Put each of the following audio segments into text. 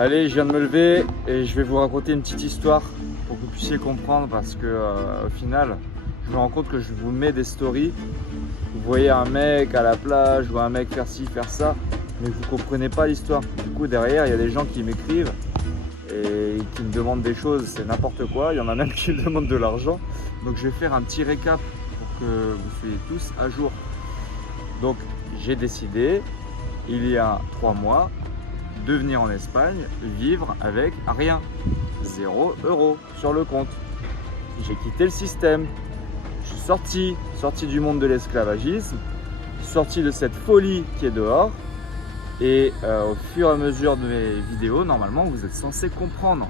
Allez, je viens de me lever et je vais vous raconter une petite histoire pour que vous puissiez comprendre parce que au final, je me rends compte que je vous mets des stories. Vous voyez un mec à la plage ou un mec faire ci, faire ça, mais vous comprenez pas l'histoire. Du coup, derrière, il y a des gens qui m'écrivent et qui me demandent des choses, c'est n'importe quoi. Il y en a même qui me demandent de l'argent. Donc, je vais faire un petit récap pour que vous soyez tous à jour. Donc, j'ai décidé, il y a 3 mois, de venir en Espagne vivre avec rien, 0 € sur le compte. J'ai quitté le système, je suis sorti du monde de l'esclavagisme, sorti de cette folie qui est dehors et au fur et à mesure de mes vidéos, normalement vous êtes censé comprendre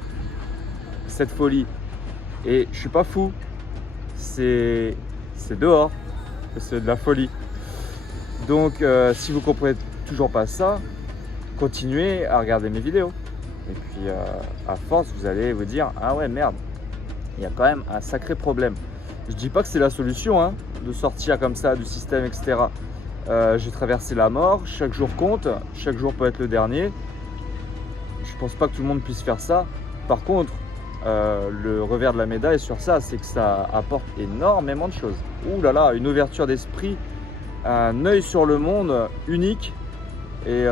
cette folie et je suis pas fou, c'est dehors, c'est de la folie. Donc si vous comprenez toujours pas ça, continuez à regarder mes vidéos et puis à force vous allez vous dire ah ouais merde, il y a quand même un sacré problème. Je dis pas que c'est la solution hein, de sortir comme ça du système etc. J'ai traversé la mort, chaque jour compte, chaque jour peut être le dernier. Je pense pas que tout le monde puisse faire ça. Par contre le revers de la médaille sur ça, c'est que ça apporte énormément de choses. Ouh là là, une ouverture d'esprit, un œil sur le monde unique et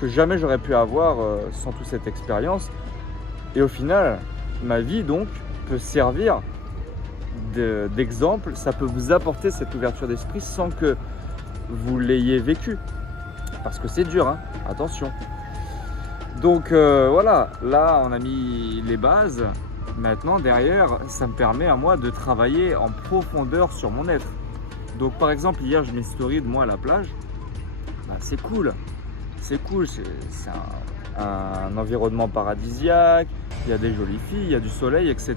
que jamais j'aurais pu avoir sans toute cette expérience. Et au final, ma vie donc peut servir d'exemple, ça peut vous apporter cette ouverture d'esprit sans que vous l'ayez vécu. Parce que c'est dur, hein, attention. Donc voilà, là on a mis les bases. Maintenant derrière, ça me permet à moi de travailler en profondeur sur mon être. Donc par exemple, hier je mets une story de moi à la plage. Bah, c'est cool. C'est cool, c'est un environnement paradisiaque, il y a des jolies filles, il y a du soleil, etc.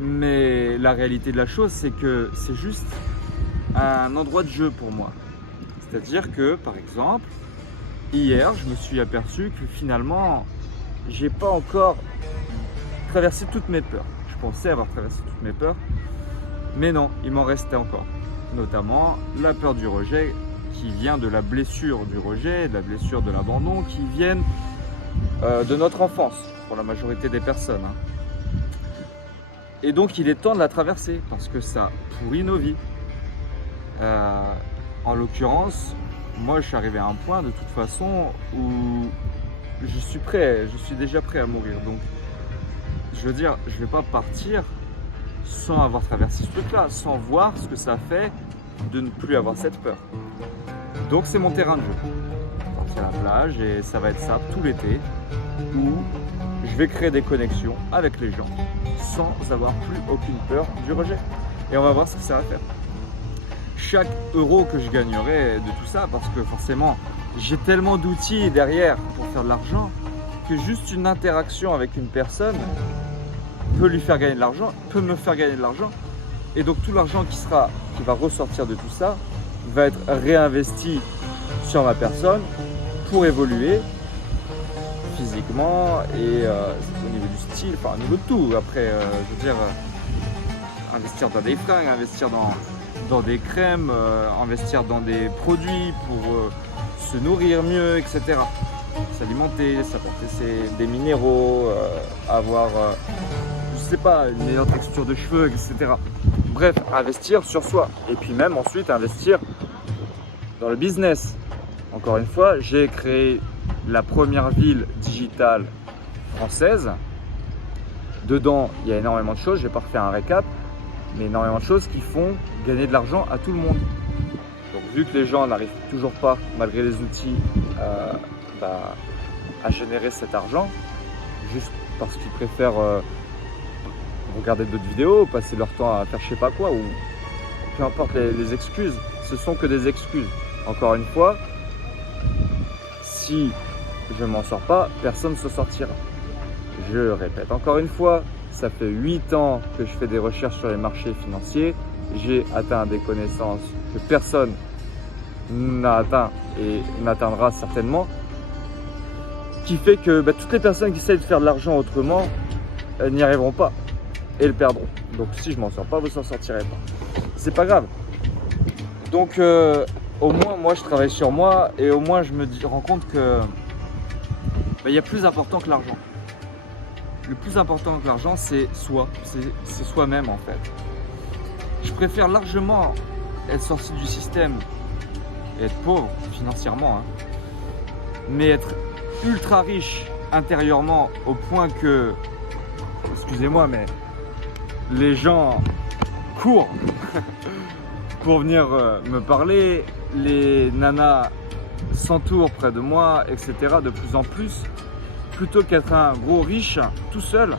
Mais la réalité de la chose, c'est que c'est juste un endroit de jeu pour moi. C'est-à-dire que, par exemple, hier, je me suis aperçu que finalement, j'ai pas encore traversé toutes mes peurs. Je pensais avoir traversé toutes mes peurs, mais non, il m'en restait encore. Notamment la peur du rejet, qui vient de la blessure du rejet, de la blessure de l'abandon, qui viennent de notre enfance, pour la majorité des personnes. Hein. Et donc il est temps de la traverser, parce que ça pourrit nos vies. En l'occurrence, moi je suis arrivé à un point de toute façon où je suis déjà prêt à mourir. Donc je veux dire, je ne vais pas partir sans avoir traversé ce truc-là, sans voir ce que ça fait de ne plus avoir cette peur. Donc c'est mon terrain de jeu. Je vais partir à la plage et ça va être ça tout l'été où je vais créer des connexions avec les gens sans avoir plus aucune peur du rejet. Et on va voir ce que ça va faire. Chaque euro que je gagnerai de tout ça, parce que forcément j'ai tellement d'outils derrière pour faire de l'argent que juste une interaction avec une personne peut lui faire gagner de l'argent, peut me faire gagner de l'argent. Et donc tout l'argent qui va ressortir de tout ça va être réinvesti sur ma personne pour évoluer physiquement et au niveau du style, enfin au niveau de tout. Après, je veux dire, investir dans des fringues, investir dans des crèmes, investir dans des produits pour se nourrir mieux, etc. S'alimenter, s'apporter des minéraux, avoir, je sais pas, une meilleure texture de cheveux, etc. Bref, investir sur soi et puis même ensuite investir dans le business. Encore une fois, j'ai créé la première ville digitale française. Dedans, il y a énormément de choses, je vais pas refaire un récap, mais énormément de choses qui font gagner de l'argent à tout le monde. Donc vu que les gens n'arrivent toujours pas, malgré les outils, à générer cet argent, juste parce qu'ils préfèrent regarder d'autres vidéos, passer leur temps à faire je sais pas quoi, ou peu importe les excuses, ce sont que des excuses. Encore une fois, si je m'en sors pas, personne ne se sortira. Je répète encore une fois, ça fait 8 ans que je fais des recherches sur les marchés financiers, j'ai atteint des connaissances que personne n'a atteint et n'atteindra certainement, qui fait que toutes les personnes qui essayent de faire de l'argent autrement n'y arriveront pas et le perdront. Donc si je m'en sors pas, vous s'en sortirez pas. C'est pas grave. Donc au moins moi je travaille sur moi et au moins je me rends compte que il y a plus important que l'argent. Le plus important que l'argent, c'est c'est soi-même en fait. Je préfère largement être sorti du système et être pauvre financièrement, hein, mais être ultra riche intérieurement au point que, excusez-moi, mais les gens courent pour venir me parler, les nanas s'entourent près de moi, etc. de plus en plus, plutôt qu'être un gros riche tout seul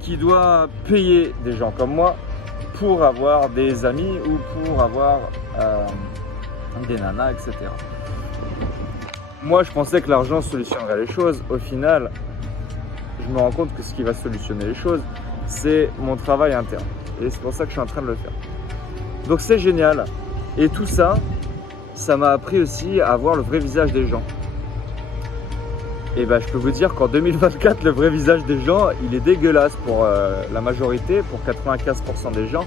qui doit payer des gens comme moi pour avoir des amis ou pour avoir des nanas, etc. Moi, je pensais que l'argent solutionnerait les choses. Au final, je me rends compte que ce qui va solutionner les choses, c'est mon travail interne. Et c'est pour ça que je suis en train de le faire. Donc c'est génial. Et tout ça, ça m'a appris aussi à voir le vrai visage des gens. Et ben, je peux vous dire qu'en 2024, le vrai visage des gens, il est dégueulasse pour la majorité, pour 95% des gens.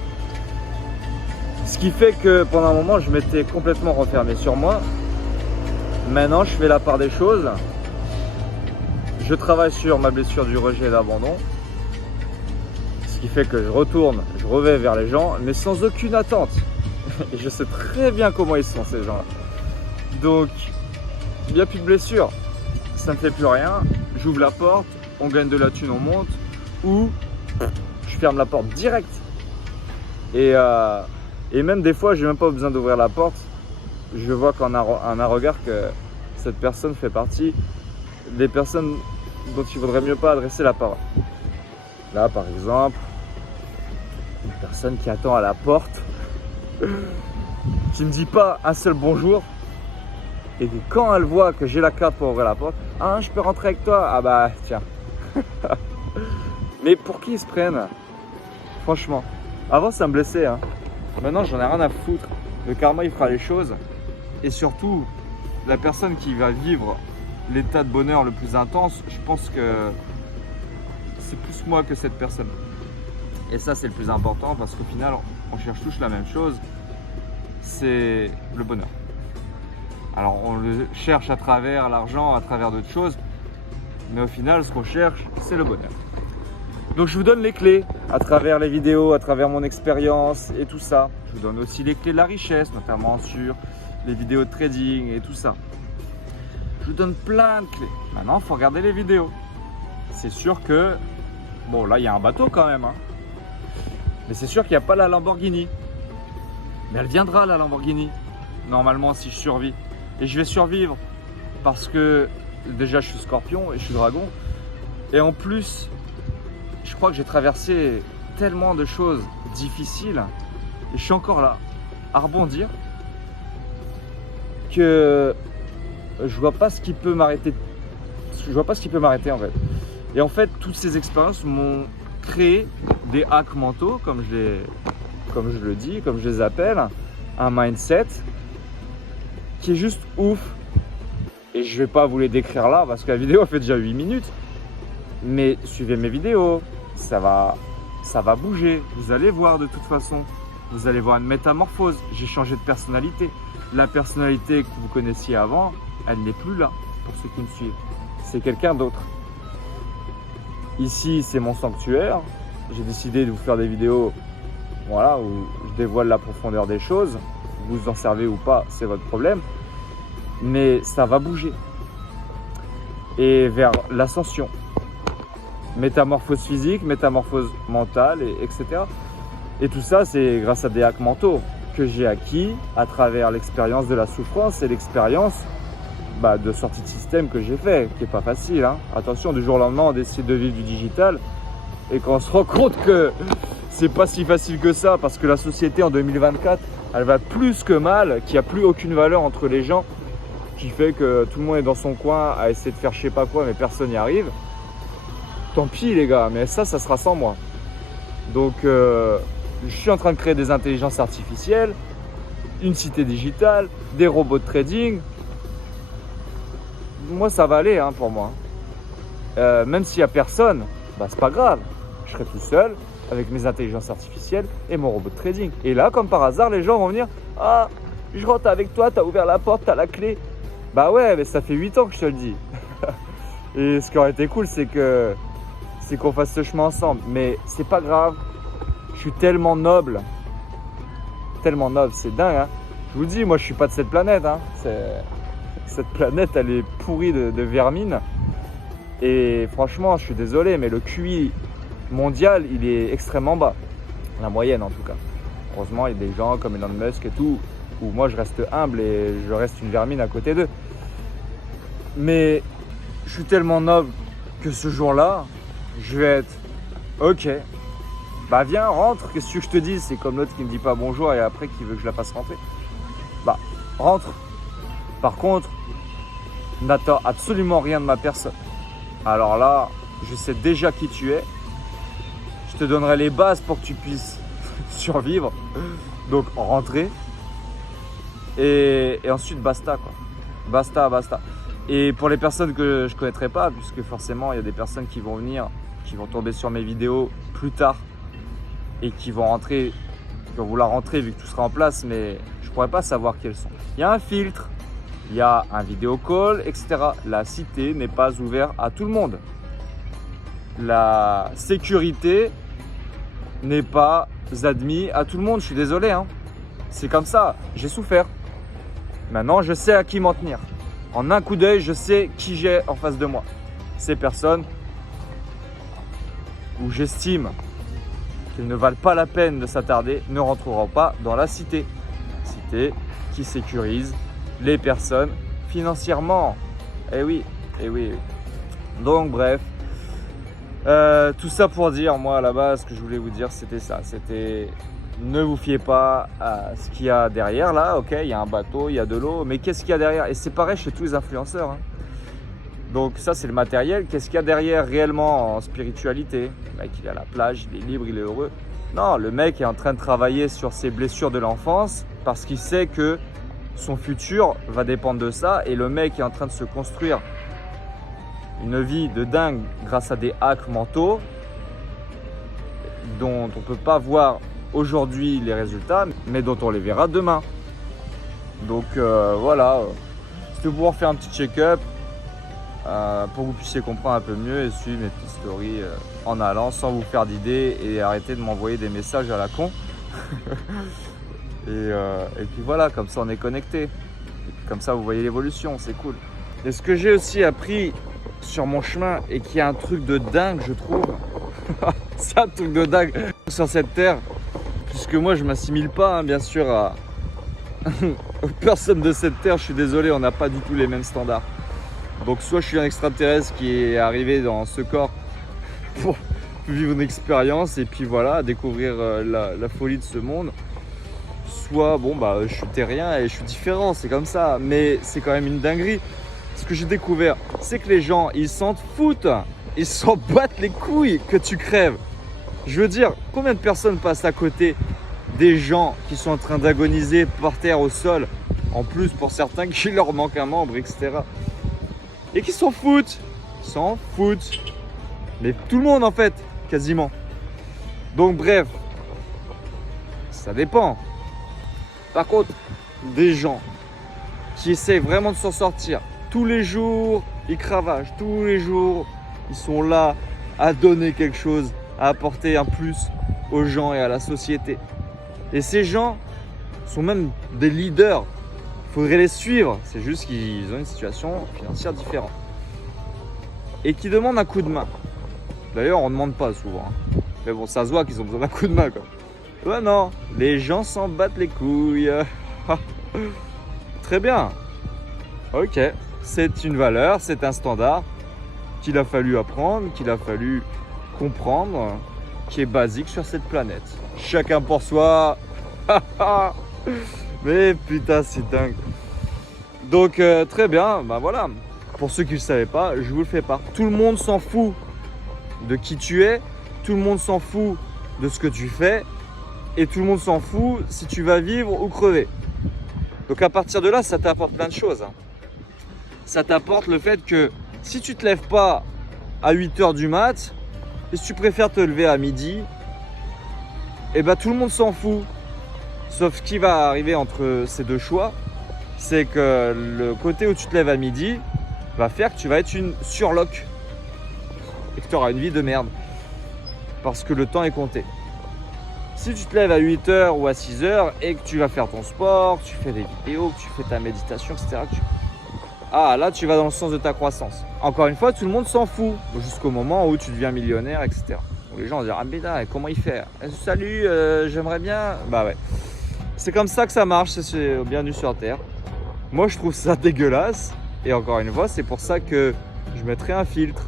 Ce qui fait que pendant un moment, je m'étais complètement renfermé sur moi. Maintenant, je fais la part des choses. Je travaille sur ma blessure du rejet et d'abandon. Ce qui fait que je revais vers les gens, mais sans aucune attente. Et je sais très bien comment ils sont, ces gens-là. Donc, il n'y a plus de blessure. Ça ne fait plus rien. J'ouvre la porte, on gagne de la thune, on monte. Ou je ferme la porte direct. Et même des fois, j'ai même pas besoin d'ouvrir la porte. Je vois qu'en un regard que cette personne fait partie des personnes dont il vaudrait mieux pas adresser la parole. Là, par exemple, une personne qui attend à la porte, qui ne me dit pas un seul bonjour, et que quand elle voit que j'ai la carte pour ouvrir la porte, ah, je peux rentrer avec toi? Ah bah tiens. Mais pour qui ils se prennent? Franchement, avant ça me blessait, hein. Maintenant j'en ai rien à foutre. Le karma il fera les choses. Et surtout, la personne qui va vivre l'état de bonheur le plus intense, je pense que c'est plus moi que cette personne. Et ça, c'est le plus important parce qu'au final, on cherche tous la même chose, c'est le bonheur. Alors, on le cherche à travers l'argent, à travers d'autres choses, mais au final, ce qu'on cherche, c'est le bonheur. Donc, je vous donne les clés à travers les vidéos, à travers mon expérience et tout ça. Je vous donne aussi les clés de la richesse, notamment sur les vidéos de trading et tout ça. Je vous donne plein de clés. Maintenant, il faut regarder les vidéos. C'est sûr que, bon là il y a un bateau quand même, hein. Mais c'est sûr qu'il n'y a pas la Lamborghini. Mais elle viendra la Lamborghini, normalement si je survis. Et je vais survivre parce que déjà je suis Scorpion et je suis Dragon. Et en plus, je crois que j'ai traversé tellement de choses difficiles et je suis encore là à rebondir que je vois pas ce qui peut m'arrêter. Je vois pas ce qui peut m'arrêter en fait. Et en fait, toutes ces expériences m'ont créé des hacks mentaux, comme je le dis, comme je les appelle, un mindset qui est juste ouf. Et je vais pas vous les décrire là parce que la vidéo fait déjà 8 minutes. Mais suivez mes vidéos, ça va bouger. Vous allez voir de toute façon. Vous allez voir une métamorphose. J'ai changé de personnalité. La personnalité que vous connaissiez avant, elle n'est plus là pour ceux qui me suivent. C'est quelqu'un d'autre. Ici, c'est mon sanctuaire. J'ai décidé de vous faire des vidéos voilà, où je dévoile la profondeur des choses. Vous en servez ou pas, c'est votre problème. Mais ça va bouger. Et vers l'ascension. Métamorphose physique, métamorphose mentale, etc. Et tout ça, c'est grâce à des hacks mentaux que j'ai acquis à travers l'expérience de la souffrance et l'expérience de sortie de système que j'ai fait, qui n'est pas facile, hein. Attention, du jour au lendemain, on décide de vivre du digital et quand on se rend compte que c'est pas si facile que ça parce que la société en 2024, elle va plus que mal, qu'il n'y a plus aucune valeur entre les gens, qui fait que tout le monde est dans son coin à essayer de faire je sais pas quoi, mais personne n'y arrive. Tant pis les gars, mais ça sera sans moi. Donc je suis en train de créer des intelligences artificielles, une cité digitale, des robots de trading. Moi ça va aller, hein, pour moi. Même s'il n'y a personne, c'est pas grave. Je serai tout seul avec mes intelligences artificielles et mon robot de trading. Et là, comme par hasard, les gens vont venir. Ah, je rentre avec toi, t'as ouvert la porte, t'as la clé. Bah ouais, mais ça fait 8 ans que je te le dis. Et ce qui aurait été cool, c'est qu'on fasse ce chemin ensemble. Mais c'est pas grave. Je suis tellement noble. Tellement noble, c'est dingue. Hein. Je vous dis, moi je suis pas de cette planète. Hein. Cette planète, elle est pourrie de vermine. Et franchement, je suis désolé, mais le QI mondial, il est extrêmement bas. La moyenne en tout cas. Heureusement, il y a des gens comme Elon Musk et tout, où moi je reste humble et je reste une vermine à côté d'eux. Mais je suis tellement noble que ce jour-là, je vais être ok. Bah viens, rentre, qu'est-ce que je te dis? C'est comme l'autre qui me dit pas bonjour et après qui veut que je la fasse rentrer. Bah, rentre. Par contre, n'attends absolument rien de ma personne. Alors là, je sais déjà qui tu es. Je te donnerai les bases pour que tu puisses survivre. Donc rentrer. Et ensuite basta quoi. Basta. Et pour les personnes que je ne connaîtrai pas, puisque forcément il y a des personnes qui vont venir, qui vont tomber sur mes vidéos plus tard et qui vont vouloir rentrer vu que tout sera en place, mais je ne pourrais pas savoir quels sont. Il y a un filtre, il y a un vidéo call, etc. La cité n'est pas ouverte à tout le monde. La sécurité n'est pas admise à tout le monde, je suis désolé. Hein. C'est comme ça, j'ai souffert. Maintenant, je sais à qui m'en tenir. En un coup d'œil, je sais qui j'ai en face de moi. Ces personnes où j'estime qu'ils ne valent pas la peine de s'attarder ne rentreront pas dans la cité. Cité qui sécurise les personnes financièrement. Eh oui. Donc bref, tout ça pour dire, moi à la base, ce que je voulais vous dire, c'était ça. C'était ne vous fiez pas à ce qu'il y a derrière là. Ok, il y a un bateau, il y a de l'eau, mais qu'est-ce qu'il y a derrière? Et c'est pareil chez tous les influenceurs. Hein. Donc ça, c'est le matériel. Qu'est-ce qu'il y a derrière réellement en spiritualité? Le mec, il est à la plage, il est libre, il est heureux. Non, le mec est en train de travailler sur ses blessures de l'enfance parce qu'il sait que son futur va dépendre de ça. Et le mec est en train de se construire une vie de dingue grâce à des hacks mentaux dont on ne peut pas voir aujourd'hui les résultats, mais dont on les verra demain. Donc voilà, c'était pour faire un petit check-up pour que vous puissiez comprendre un peu mieux et suivre mes petites stories en allant sans vous faire d'idées et arrêter de m'envoyer des messages à la con. et puis voilà, comme ça on est connecté. Comme ça vous voyez l'évolution, c'est cool. Et ce que j'ai aussi appris sur mon chemin et qui est un truc de dingue, je trouve, c'est un truc de dingue sur cette terre, puisque moi je m'assimile pas bien sûr aux personnes de cette terre. Je suis désolé, on n'a pas du tout les mêmes standards. Donc soit je suis un extraterrestre qui est arrivé dans ce corps pour vivre une expérience et puis voilà, découvrir la folie de ce monde, soit bon bah je suis terrien et je suis différent, c'est comme ça, mais c'est quand même une dinguerie. Ce que j'ai découvert, c'est que les gens, ils s'en foutent, ils s'en battent les couilles que tu crèves. Je veux dire, combien de personnes passent à côté des gens qui sont en train d'agoniser par terre au sol, en plus pour certains qui leur manque un membre, etc. Et qui s'en foutent, mais tout le monde en fait, quasiment. Donc bref, ça dépend. Par contre, des gens qui essaient vraiment de s'en sortir, tous les jours, ils cravagent, tous les jours, ils sont là à donner quelque chose, à apporter un plus aux gens et à la société. Et ces gens sont même des leaders. Il faudrait les suivre. C'est juste qu'ils ont une situation financière différente. Et qui demandent un coup de main. D'ailleurs, on ne demande pas souvent. Hein. Mais bon, ça se voit qu'ils ont besoin d'un coup de main. Quoi. Ouais, non, les gens s'en battent les couilles. Très bien. Ok, c'est une valeur, c'est un standard qu'il a fallu apprendre, qu'il a fallu comprendre, qui est basique sur cette planète. Chacun pour soi. Mais putain, c'est dingue. Donc très bien, ben voilà. Pour ceux qui ne le savaient pas, je vous le fais part. Tout le monde s'en fout de qui tu es, tout le monde s'en fout de ce que tu fais, et tout le monde s'en fout si tu vas vivre ou crever. Donc à partir de là, ça t'apporte plein de choses. Hein. Ça t'apporte le fait que si tu ne te lèves pas à 8 h du mat, et si tu préfères te lever à midi, et ben tout le monde s'en fout. Sauf ce qui va arriver entre ces deux choix, c'est que le côté où tu te lèves à midi, va faire que tu vas être une surloque et que tu auras une vie de merde parce que le temps est compté. Si tu te lèves à 8h ou à 6h et que tu vas faire ton sport, que tu fais des vidéos, que tu fais ta méditation, etc. Ah, là, tu vas dans le sens de ta croissance. Encore une fois, tout le monde s'en fout jusqu'au moment où tu deviens millionnaire, etc. Où les gens vont dire, ah, mais là, comment il fait? Salut, j'aimerais bien. Bah ouais. C'est comme ça que ça marche, c'est bienvenue sur Terre. Moi, je trouve ça dégueulasse. Et encore une fois, c'est pour ça que je mettrai un filtre.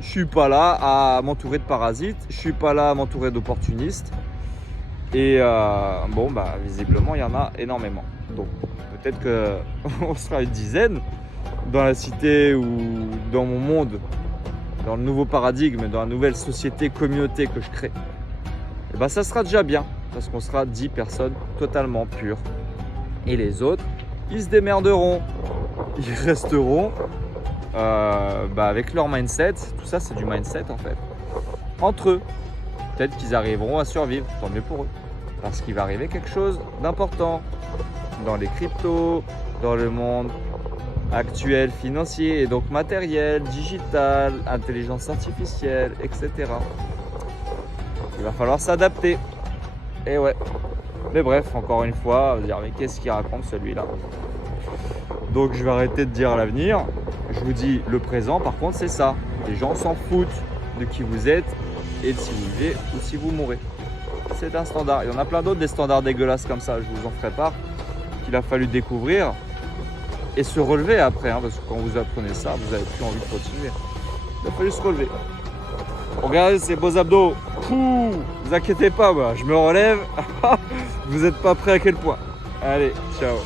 Je suis pas là à m'entourer de parasites. Je suis pas là à m'entourer d'opportunistes. Et bon, bah, visiblement, il y en a énormément. Donc, peut-être qu'on sera une dizaine dans la cité ou dans mon monde, dans le nouveau paradigme, dans la nouvelle société, communauté que je crée. Et bah, ça sera déjà bien, parce qu'on sera 10 personnes totalement pures. Et les autres, ils se démerderont. Ils resteront avec leur mindset. Tout ça, c'est du mindset en fait. Entre eux. Peut-être qu'ils arriveront à survivre, tant mieux pour eux. Parce qu'il va arriver quelque chose d'important dans les cryptos, dans le monde actuel financier et donc matériel, digital, intelligence artificielle, etc. Il va falloir s'adapter. Et ouais. Mais bref, encore une fois, vous dire mais qu'est-ce qu'il raconte celui-là? Donc je vais arrêter de dire l'avenir. Je vous dis le présent, par contre, c'est ça. Les gens s'en foutent de qui vous êtes et de si vous vivez ou si vous mourrez. C'est un standard. Il y en a plein d'autres, des standards dégueulasses comme ça. Je vous en ferai part, qu'il a fallu découvrir et se relever après. Parce que quand vous apprenez ça, vous n'avez plus envie de continuer. Il a fallu se relever. Regardez ces beaux abdos. Pouh, vous inquiétez pas, moi, je me relève. Vous n'êtes pas prêts à quel point. Allez, ciao.